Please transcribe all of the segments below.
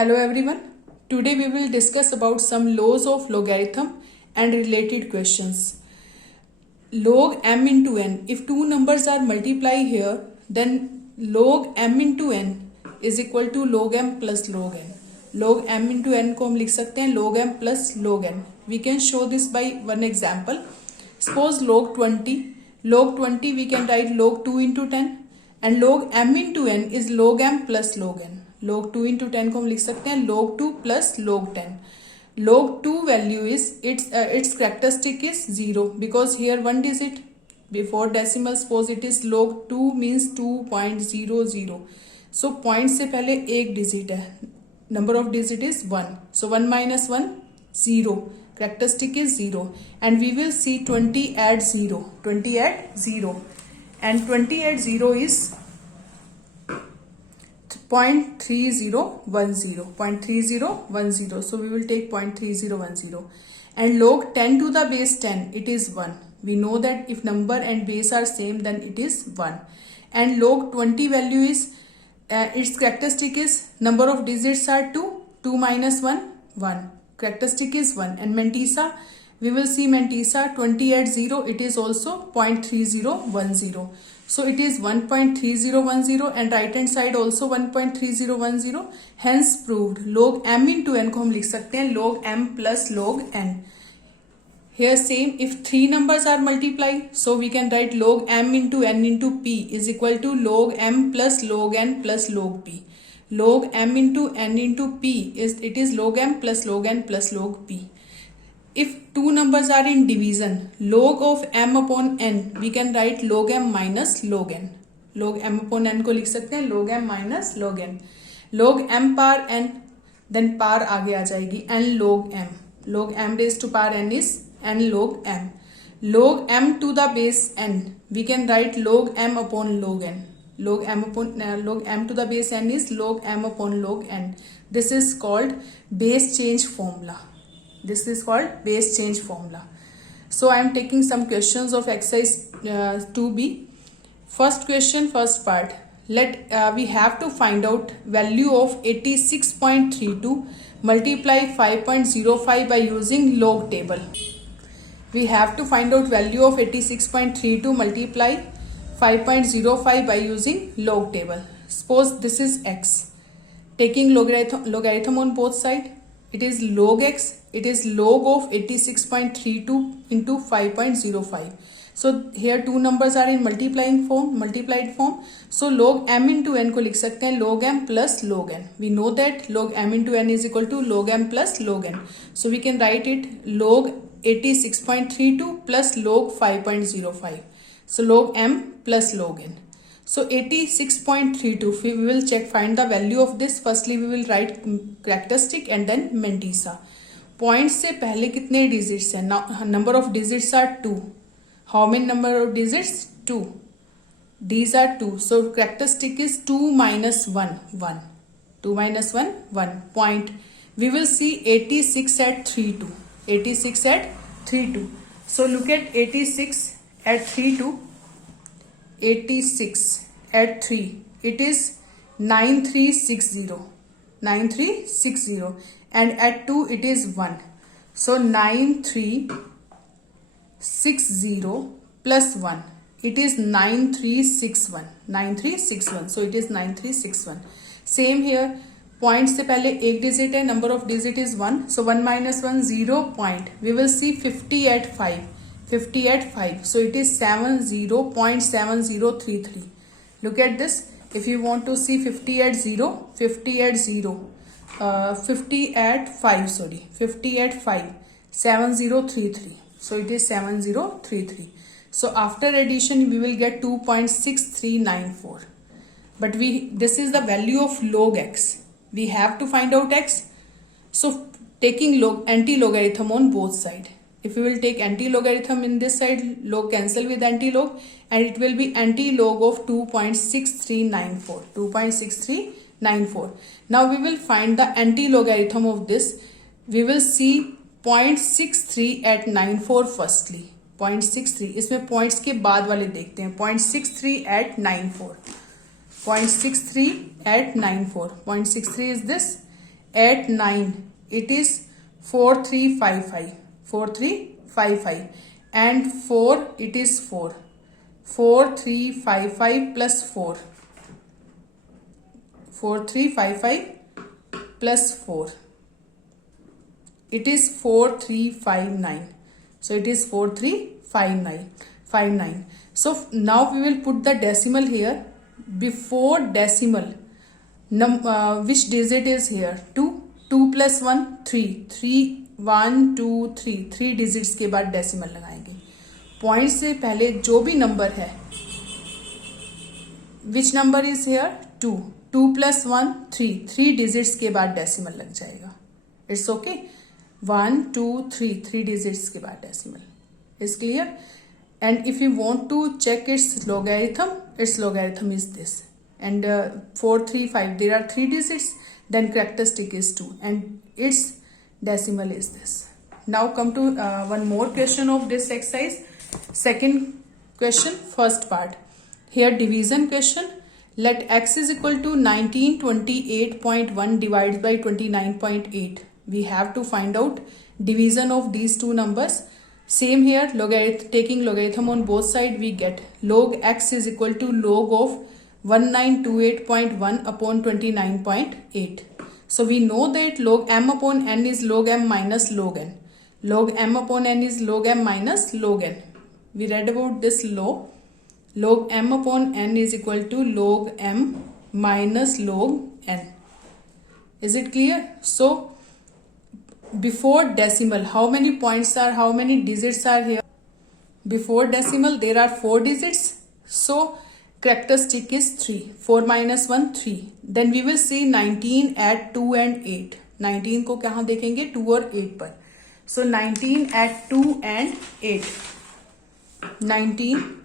Hello everyone. Today we will discuss about some laws of logarithm and related questions. Log m into n. If two numbers are multiplied here, then log m into n is equal to log m plus log n. Log m into n को हम लिख सकते हैं log m plus log n. We can show this by one example. Suppose log 20. Log 20 we can write log 2 into 10 and log m into n is log m plus log n. log 2 into 10 को हम लिख सकते हैं log 2 plus log 10. log 2 value is its characteristic is 0 because here one digit before decimal. Suppose it is log 2 means 2.00. so point से पहले एक digit है. number of digit is 1. so 1 minus 1 0. characteristic is 0 and we will see 20 add 0. 20 add 0 and 20 add 0 is 0.3010. 0.3010. so we will take 0.3010 and log 10 to the base 10 it is 1. we know that if number and base are same then it is 1 and log 20 value is its characteristic is number of digits are 2. 2 minus 1 1. characteristic is 1 and mantissa we will see mantissa 20 at 0 it is also 0.3010. so it is 1.3010 and right hand side also 1.3010. hence proved log m into n को हम लिख सकते हैं log m plus log n. here same if three numbers are multiplied so we can write log m into n into p is equal to log m plus log n plus log p. log m into n into p is log m plus log n plus log p. if two numbers are in division log of m upon n we can write log m minus log n. log m upon n को लिख सकते हैं log m minus log n. log m power n then power आगे आ जाएगी n log m. log m raised to power n is n log m. log m to the base n we can write log m upon log n. log m to the base n is log m upon log n. this is called base change formula. This is called base change formula. So I am taking some questions of exercise 2b. First question, first part. We have to find out value of 86.32 multiply 5.05 by using log table. We have to find out value of 86.32 multiply 5.05 by using log table. Suppose this is x. Taking logarithm on both sides. It is log x. It is log of 86.32 into 5.05. So here two numbers are in multiplied form. So log m into n को लिख सकते हैं log m plus log n. We know that log m into n is equal to log m plus log n. So we can write it log 86.32 plus log 5.05. So log m plus log n. So 86.32 we will find the value of this. Firstly we will write characteristic and then mantissa. Point से पहले कितने digits हैं? Now number of digits are 2. How many number of digits? 2. These are 2. So characteristic is 2 minus 1 1. 2 minus 1 1. Point. We will see 86 at 3 2. 86 at 3 2. So look at 86 at 3 2. 86 at 3 it is 9360. 9360 and at 2 it is 1. so 9360 plus 1 it is 9361. 9361 so it is 9361. same here point से पहले एक digit है number of digit is 1. so 1 minus 1 0 point. we will see 50 at 5. 50 at 5 so it is 70.7033. look at this. if you want to see 50 at 0 50 at 0 50 at 5 sorry 50 at 5 7033 so it is 7033. so after addition we will get 2.6394 but this is the value of log x. we have to find out x. so taking anti-logarithm on both sides. if we will take anti-logarithm in this side log cancel with anti-log and it will be anti-log of 2.6394. 2.6394. now we will find the anti-logarithm of this. we will see 0.63 at 94 firstly. 0.63 इसमें points के बाद वाले देखते हैं. 0.63 at 94. 0.63 at 94. 0.63 is this at 9 it is 4355 and 4 it is 4355 plus 4355 plus 4 it is 4359. So it is 4359. So now we will put the decimal here. Before decimal, which digit is here? 2 plus 1 3 3 1 2 3 3 digits के बाद decimal लगाएंगे. Point से पहले जो भी number है, which number is here? 2 plus 1 3 3 digits के बाद डेसिमल लग जाएगा. It's okay. 1 2 3 3 डिजिट्स के बाद decimal. Is clear? And if you want to check its logarithm is this. And 4 3 5, there are 3 digits, then characteristic is 2 and its decimal is this. Now come to one more question of this exercise. Second question, first part. Here division question. Let x is equal to 1928.1 divided by 29.8. We have to find out division of these two numbers. Same here, taking logarithm on both sides, we get log x is equal to log of 1928.1 upon 29.8. So we know that log m upon n is log m minus log n. Log m upon n is log m minus log n. We read about this law. Log m upon n is equal to log m minus log n. Is it clear? So before decimal, how many digits are here? Before decimal, there are 4 digits. So characteristic is 3. 4 minus 1 3. Then we will see 19 at 2 and 8. 19 को कहाँ देखेंगे? 2 और 8 पर. So 19 at 2 and 8. 19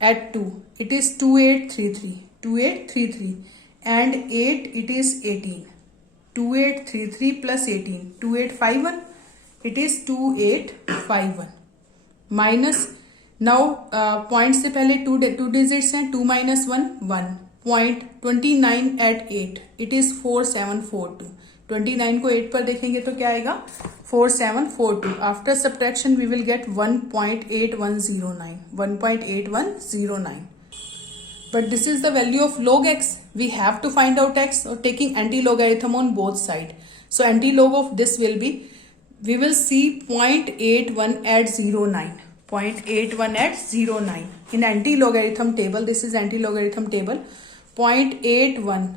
at 2. It is 2833. 2833. And 8 it is 18. 2833 plus 18, 2851, it is 2851 minus. Now point से पहले two digits हैं. 2 minus 1 1. Point 29 at 8, it is 4742. 29 को 8 पर देखेंगे तो क्या आएगा? 4742. After subtraction we will get 1.8109. 1.8109. But this is the value of log x. We have to find out x, or taking anti-logarithm on both sides. So anti-log of this will be, we will see 0.81 at 09. 0.81 at 09. In anti-logarithm table, this is anti-logarithm table. 0.81.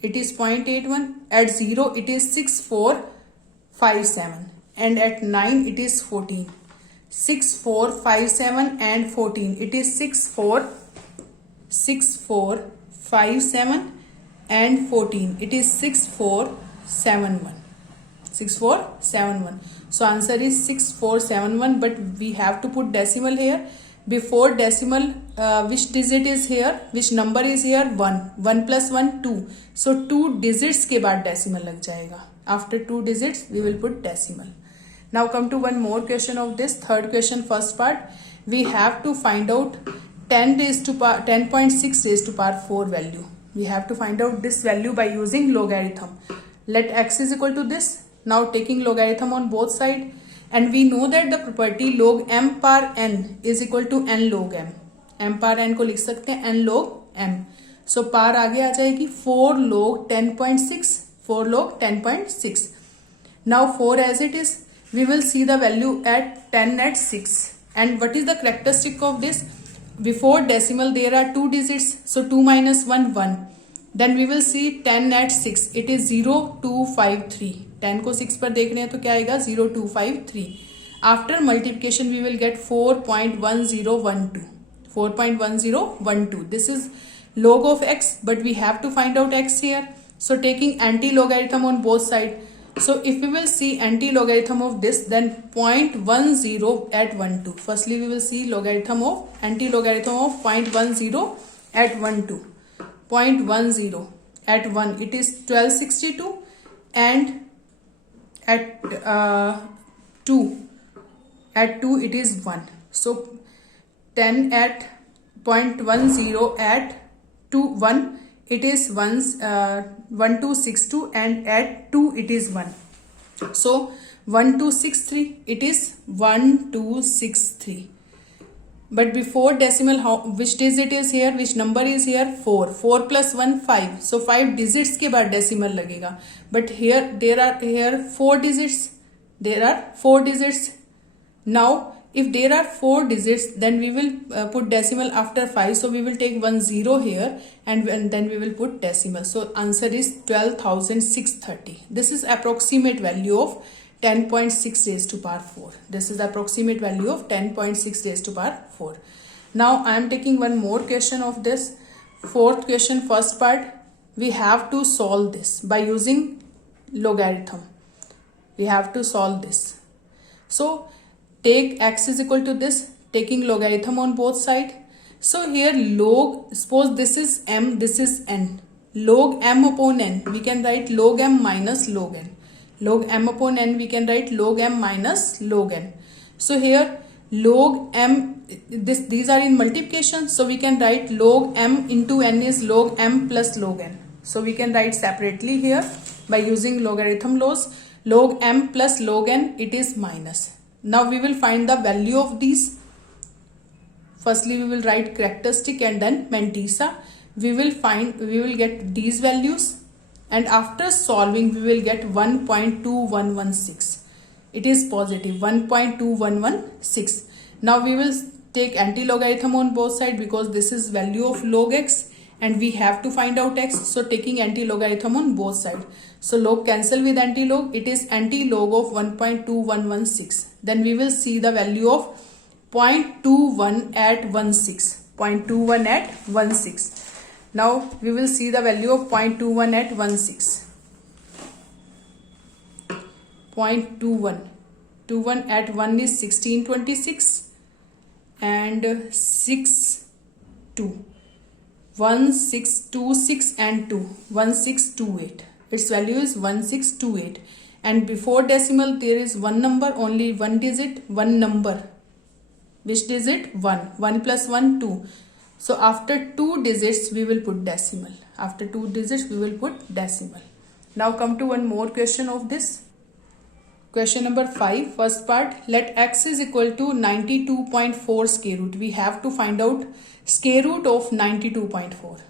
It is 0.81. At 0, it is 6457. And at 9, it is 14. 6457 and 14. It is 6457 and 14. It is 6471. 6471. So answer is 6471, but we have to put decimal here. Before decimal, which digit is here? Which number is here? 1. 1 plus 1 2. So 2 digits के बाद decimal लग जाएगा. After 2 digits, we will put decimal. Now come to one more question of this. Third question, first part. We have to find out 10.6 raised to power 4 value. We have to find out this value by using logarithm. Let x is equal to this. Now taking logarithm on both sides, and we know that the property log m power n is equal to n log m. m power n को लिख सकते हैं n log m. So power आगे आ जाएगी 4 log 10.6. 4 log 10.6. Now 4 as it is, we will see the value at 10 at 6. And what is the characteristic of this? Before decimal there are 2 digits, so 2 minus 1 1. Then we will see 10 at 6. It is 0253. 10 को 6 पर देख रहे हैं तो क्या आएगा? 0253. After multiplication we will get 4.1012. 4.1012. This is log of x, but we have to find out x here. So taking anti-logarithm on both sides. So if we will see anti-logarithm of this, then 0.10 at 12. Firstly, we will see logarithm of anti-logarithm of 0.10 at 12. 0.10 at 1, it is 1262, and at 2 it is 1. So 10 at 0.10 at 2 1, it is 1262 and add 2 it is 1. So 1263 it is 1263. But before decimal which digit is here, which number is here? 4. 4 plus 1 5. So 5 digits के बाद decimal लगेगा. But here there are here 4 digits. There are 4 digits. Now if there are 4 digits, then we will put decimal after 5. So we will take 1 0 here and then we will put decimal. So answer is 12,630. This is approximate value of 10.6 raised to power 4. This is approximate value of 10.6 raised to power 4. Now I am taking one more question of this. Fourth question, first part. We have to solve this by using logarithm. We have to solve this. So take x is equal to this, taking logarithm on both sides. So here log, suppose this is m, this is n. Log m upon n, we can write log m minus log n. Log m upon n, we can write log m minus log n. So here log m, these are in multiplication. So we can write log m into n is log m plus log n. So we can write separately here by using logarithm laws. Log m plus log n, it is minus. Now we will find the value of these. Firstly we will write characteristic and then mantissa. We will get these values, and after solving we will get 1.2116. It is positive 1.2116. Now we will take anti-logarithm on both sides because this is value of log x and we have to find out x. So taking anti-logarithm on both sides. So log cancel with anti-log. It is anti-log of 1.2116. Then we will see the value of 0.21 at 16. 0.21 at 16. Now we will see the value of 0.21 at 16. 0.21. 21 at 1 is 1626 and 6 2. 1626 and 2. 1628. Its value is 1628. And before decimal there is one number, only one digit, one number. Which digit? 1. 1 plus 1, 2. So after 2 digits we will put decimal. After 2 digits we will put decimal. Now come to one more question of this. Question number 5, first part. Let x is equal to 92.4 square root. We have to find out square root of 92.4.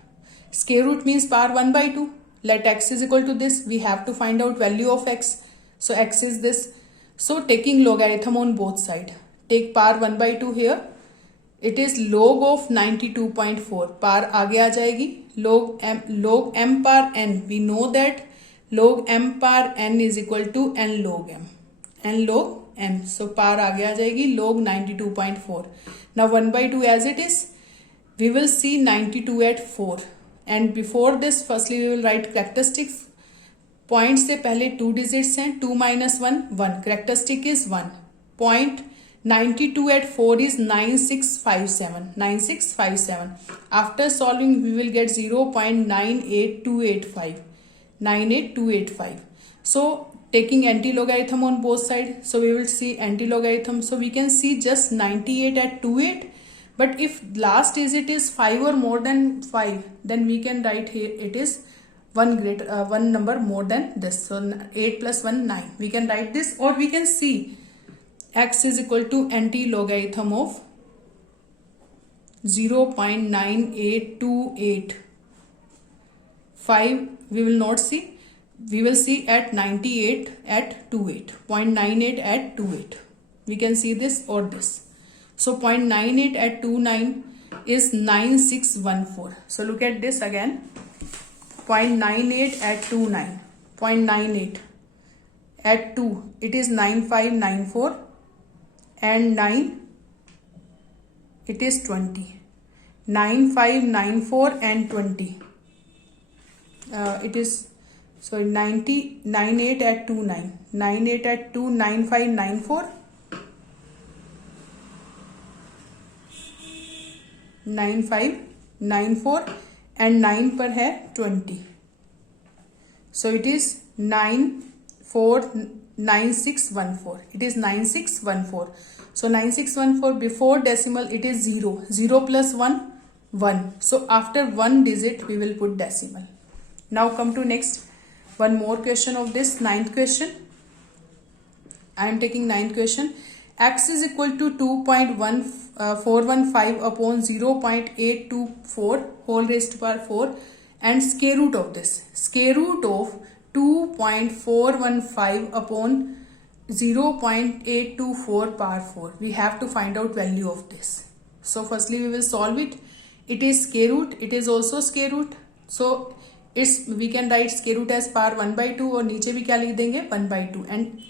Square root means power 1 by 2. Let x is equal to this. We have to find out value of x. So x is this. So taking logarithm on both sides. Take power 1 by 2 here. It is log of 92.4. Power आगे आ जाएगी. Log m power n. We know that log m power n is equal to n log m. n log m. So power आगे आ जाएगी log 92.4. Now 1 by 2 as it is. We will see 92 at 4. And before this, firstly we will write characteristics. Point से पहले 2 digits हैं. 2 minus 1, 1. Characteristic is 1. Point 92 at 4 is 9657. 9657. After solving we will get 0.98285. 98285. So taking anti-logarithm on both sides. So we will see anti-logarithm. So we can see just 98 at 28. But if last digit is 5 or more than 5, then we can write here it is one number more than this. So 8 plus 1, 9. We can write this, or we can see x is equal to anti-logarithm of 0.9828. 5 we will not see. We will see at 98 at 28. 0.98 at 28. We can see this or this. So 0.98 at 29 is 9614. So look at this again. 0.98 at 29. 0.98 at 2. It is 9594. And 9. It is 20. 9594 and 20. It is, sorry, 98 at 29. 98 at 2, 9594. 9594 and 9 पर है 20. So it is 9614. It is 9614. So 9614 before decimal it is 0. 0 plus 1, 1. So after one digit we will put decimal. Now come to next one more question of this ninth question. I am taking ninth question. X is equal to 2.415 upon 0.824 whole raised to power 4 and square root of this. Square root of 2.415 upon 0.824 power 4. We have to find out value of this. So firstly we will solve it. It is square root. It is also square root. So we can write square root as power 1 by 2 और नीचे भी क्या लिख देंगे 1 by 2 and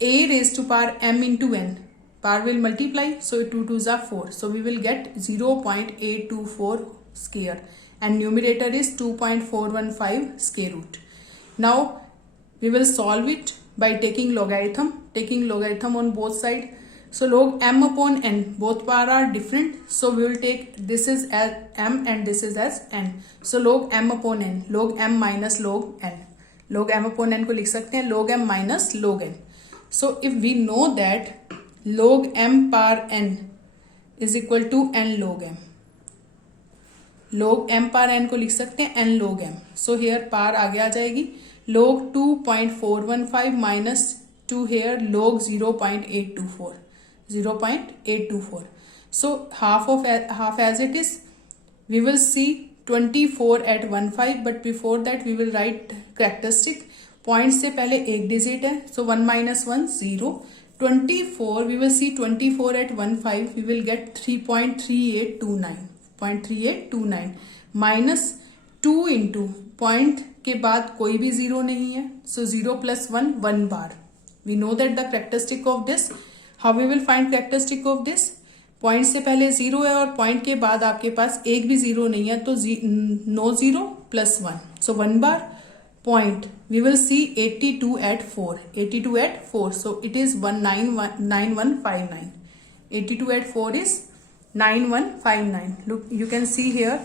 a raised to power m into n. Power will multiply, so 2 2s are 4. So we will get 0.824 square and numerator is 2.415 square root. Now we will solve it by taking logarithm on both sides. So log m upon n, both power are different. So we will take this is as m and this is as n. So log m upon n, log m minus log n. Log m upon n को लिख सकते हैं log m minus log n. So if we know that log m power n is equal to n log m. log m power n को लिख सकते हैं n log m. So here power आगे आ जाएगी log 2.415 minus 2 here log 0.824. 0.824. So half as it is. We will see 24 at 1.5 but before that we will write characteristic. Point से पहले एक digit है so 1 minus 1 0. 24 we will see 24 at 1.5 we will get 3.3829. 0.3829 minus 2 into point के बाद कोई भी 0 नहीं है so 0 plus 1 1 bar. We know that the characteristic of this. How we will find characteristic of this? Point से पहले 0 है और point के बाद आपके पास एक भी 0 नहीं है तो no 0 plus 1. So 1 bar. Point we will see 82 at 4. 82 at 4. So it is 9159. 82 at 4 is 9159. Look, you can see here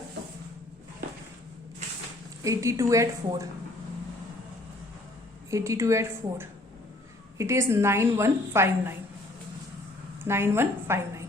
82 at 4. 82 at 4. It is 9159. 9159.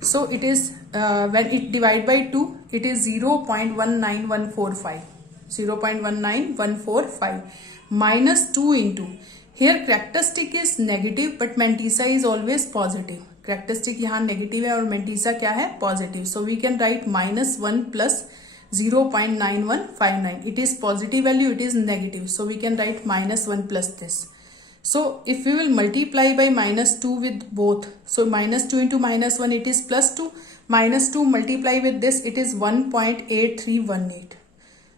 So it is when it divide by 2, it is 0.19145. 0.19145 minus 2 into. Here characteristic is negative but mantissa is always positive. Characteristic यहाँ negative है और mantissa क्या है positive. So we can write minus 1 plus 0.9159. It is positive value, it is negative. So we can write minus 1 plus this. So if we will multiply by minus 2 with both, so minus 2 into minus 1 it is plus 2. Minus 2 multiply with this it is 1.8318.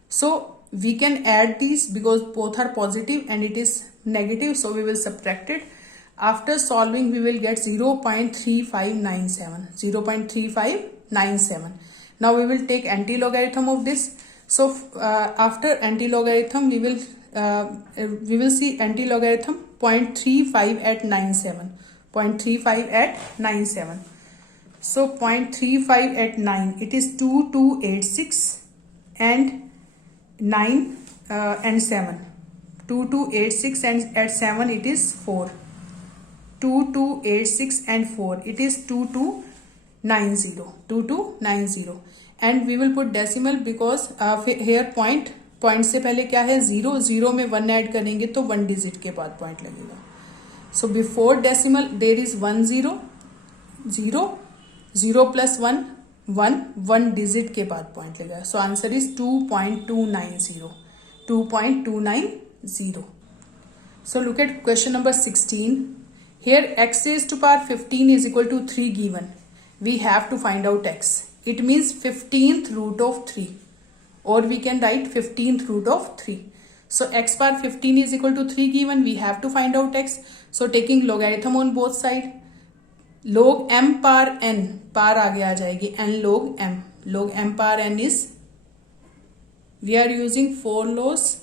So we can add these because both are positive and it is negative. So we will subtract it. After solving we will get 0.3597. 0.3597. Now we will take anti-logarithm of this. So after anti-logarithm we will see anti-logarithm 0.35 at 97. 0.35 at 97. So 0.35 at 9 it is 2286 and 9 and 7. 2286 and at 7 it is 4. 2286 and 4 it is 2290. 2290 and we will put decimal because here point से पहले क्या है 0. 0 में 1 add करेंगे तो 1 digit के बाद point लगेगा. So before decimal there is 1 0 0 0 plus 1 1 1 digit के बाद पॉइंट लगेगा. So answer is 2.290. 2.290. So look at question number 16. Here x raised to power 15 is equal to 3 given. We have to find out x. It means 15th root of 3. Or we can write 15th root of 3. So x power 15 is equal to 3 given. We have to find out x. So taking logarithm on both sides. Log m power n. Power आगे आ जाएगी. n log m. Log m power n is. We are using 4 laws.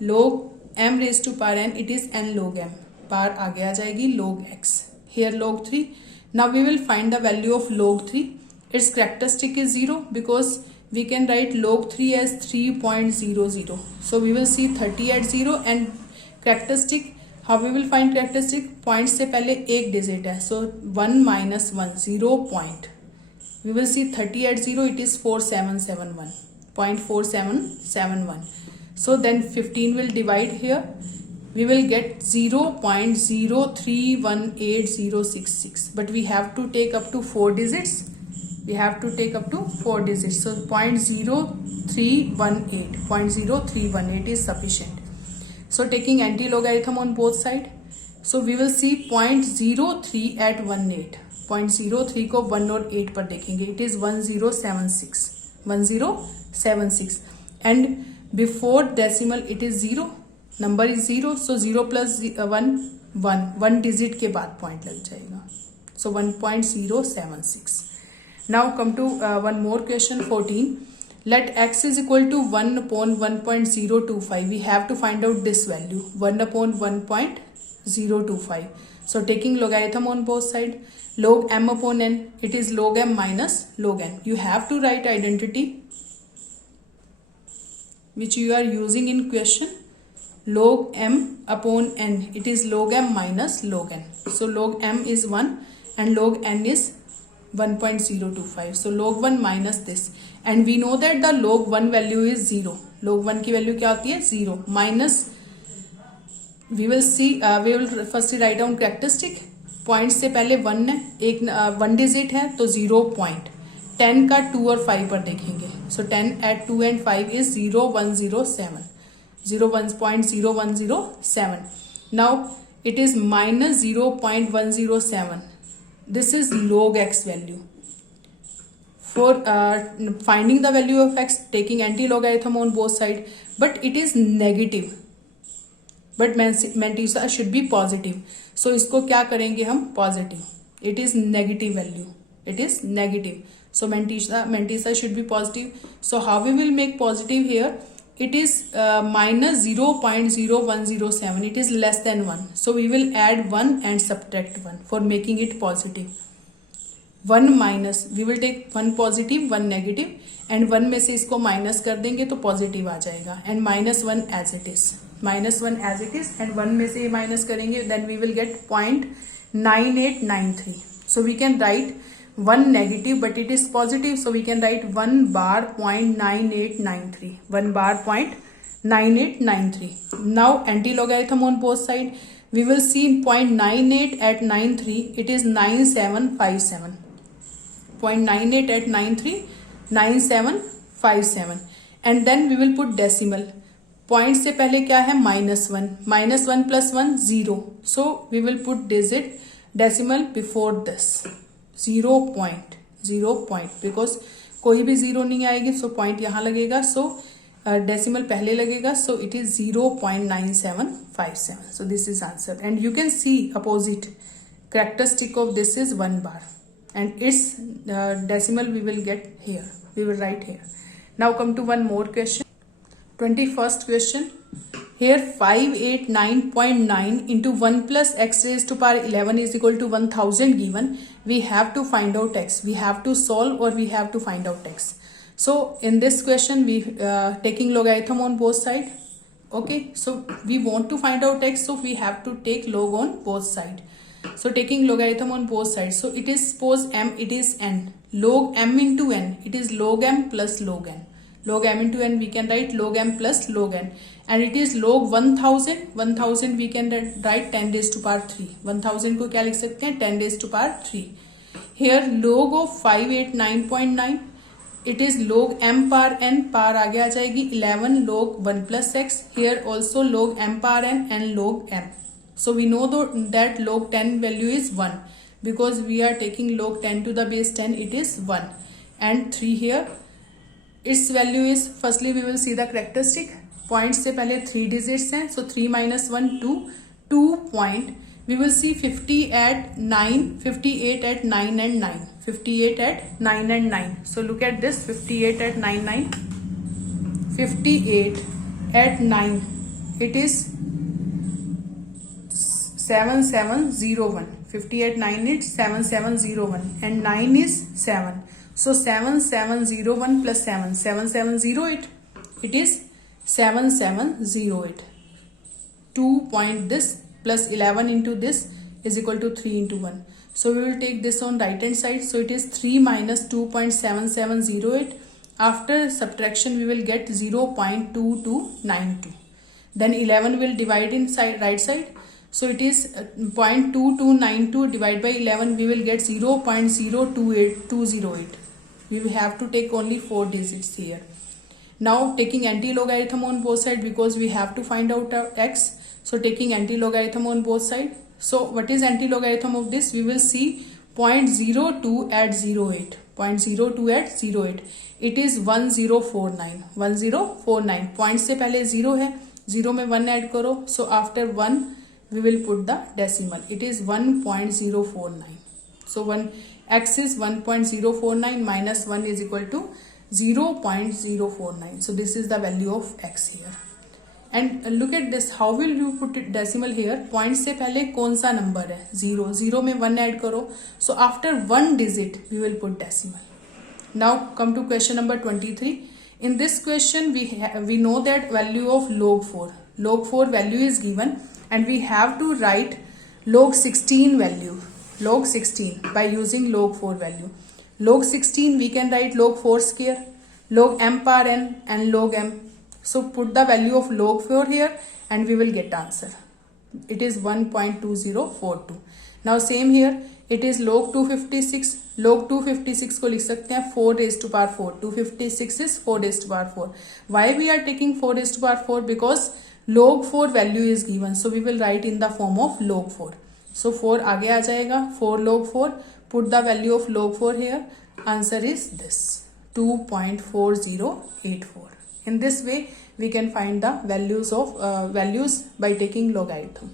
Log m raised to power n. It is n log m. Power आगे आ जाएगी log x. Here log 3. Now we will find the value of log 3. Its characteristic is 0 because we can write log 3 as 3.00. So we will see 30 at 0 and characteristic. How we will find characteristic? Point से पहले एक digit है. So 1 minus 1 0. We will see 30 at 0, it is 4771, 0.4771. So then 15 will divide here. We will get 0.0318066, but we have to take up to 4 digits. We have to take up to 4 digits. So 0.0318, 0.0318 is sufficient. So taking anti-logarithm on both sides. So we will see 0.03 at 18. 0.03 को 1 और 8 पर देखेंगे. It is 1076. 1076. And before decimal it is 0. Number is 0. So 0 plus 1, 1. 1 digit के बाद point लग जाएगा. So 1.076. Now come to one more question, 14. Let x is equal to 1 upon 1.025. We have to find out this value, 1 upon 1.025. So taking logarithm on both sides, log m upon n, it is log m minus log n. You have to write identity which you are using in question. Log m upon n, it is log m minus log n. So log m is 1 and log n is 1.025. So log 1 minus this, and we know that the log 1 value is 0. Log 1 की value क्या होती है? 0 minus. We will see. We will first write down characteristic. Point से पहले 1 है, एक 1 digit है तो 0 पॉइंट. 10 का 2 और 5 पर देखेंगे. सो 10 at 2 and 5 is 0107. 0.0107. Now it is minus 0.107. This is log x value. For finding the value of x, taking anti-logarithm on both sides, but it is negative. But Mantissa should be positive. So इसको क्या करेंगे हम? Positive. It is negative value. It is negative. So Mantissa should be positive. So how we will make positive here? It is minus 0.0107. It is less than 1. So we will add 1 and subtract 1 for making it positive. 1 minus, we will take 1 positive, 1 negative, and 1 में से इसको minus कर देंगे तो positive आ जाएगा. And minus 1 as it is. Minus 1 as it is, and 1 में से minus करेंगे, then we will get 0.9893. So we can write 1 negative, but it is positive, so we can write 1 bar 0.9893. 1 bar 0.9893. Now anti-logarithm on both sides. We will see 0.98 at 93. It is 9757. 0.98 at 93, 9757. And then we will put decimal. Point से पहले क्या है? -1. -1 plus 1, 0. So we will put decimal before this. 0 point. Because कोई भी 0 नहीं आएगी, so point यहाँ लगेगा. So decimal पहले लगेगा. So it is 0.9757. So this is answer. And you can see opposite characteristic of this is 1 bar. And its decimal we will get here. We will write here. Now come to one more question. 21st question. Here 589.9 into 1 plus x raised to power 11 is equal to 1000 given. We have to find out x. We have to solve or we have to find out x. So in this question we taking logarithm on both sides. Okay, so we want to find out x, so we have to take log on both sides. So taking logarithm on both sides. So it is, suppose m, it is n. Log m into n, it is log m plus log n. Log m into n, we can write log m plus log n. And it is log 1000. 1000 we can write 10 raised to power 3. 1000 को क्या लिख सकते हैं? 10 raised to power 3. Here log of 589.9. It is log m power n. Power आगे आ जाएगी 11 log 1 plus x. Here also log m power n and log m. So we know that log 10 value is 1. Because we are taking log 10 to the base 10, it is 1. And 3 here. Its value is, firstly we will see the characteristic. Point से पहले 3 digits हैं. So 3 minus 1, 2. 2 point. We will see 50 at 9, 58 at 9 and 9. 58 at 9 and 9. So look at this, 58 at 9, 9. 58 at 9. It is 7701. 50 at 9 is 7701 and 9 is 7. So 7701 plus 7. 7708. It is 7708. 2 point this plus 11 into this is equal to 3 into 1. So we will take this on right hand side. So it is 3 minus 2.7708. After subtraction we will get 0.2292. Then 11 will divide inside right side. So it is 0.2292 divided by 11. We will get 0.028208. We will have to take only 4 digits here. Now taking anti-logarithm on both sides because we have to find out x. So taking anti-logarithm on both sides. So what is anti-logarithm of this? We will see 0.02 at 08. 0.02 at 08. It is 1049. 1049. Point से पहले 0 है. 0 में 1 add करो. So after 1 we will put the decimal. It is 1.049. So x is 1.049 minus 1 is equal to 0.049. So this is the value of x here. And look at this. How will you put it decimal here? Point से पहले कौन सा number है? 0. 0 में 1 add करो. So after 1 digit we will put decimal. Now come to question number 23. In this question we know that value of log 4. Log 4 value is given and we have to write log 16 value. Log 16 by using log 4 value. Log 16 we can write log 4 square, log m power n and log m. So put the value of log 4 here and we will get answer. It is 1.2042. Now same here. It is log 256. Log 256 को लिख सकते हैं 4 raised to power 4. 256 is 4 raised to power 4. Why we are taking 4 raised to power 4? Because log 4 value is given. So we will write in the form of log 4. So 4 आगे आ जाएगा. 4 log 4. Put the value of log 4 here. Answer is this 2.4084. In this way we can find the values by taking logarithm.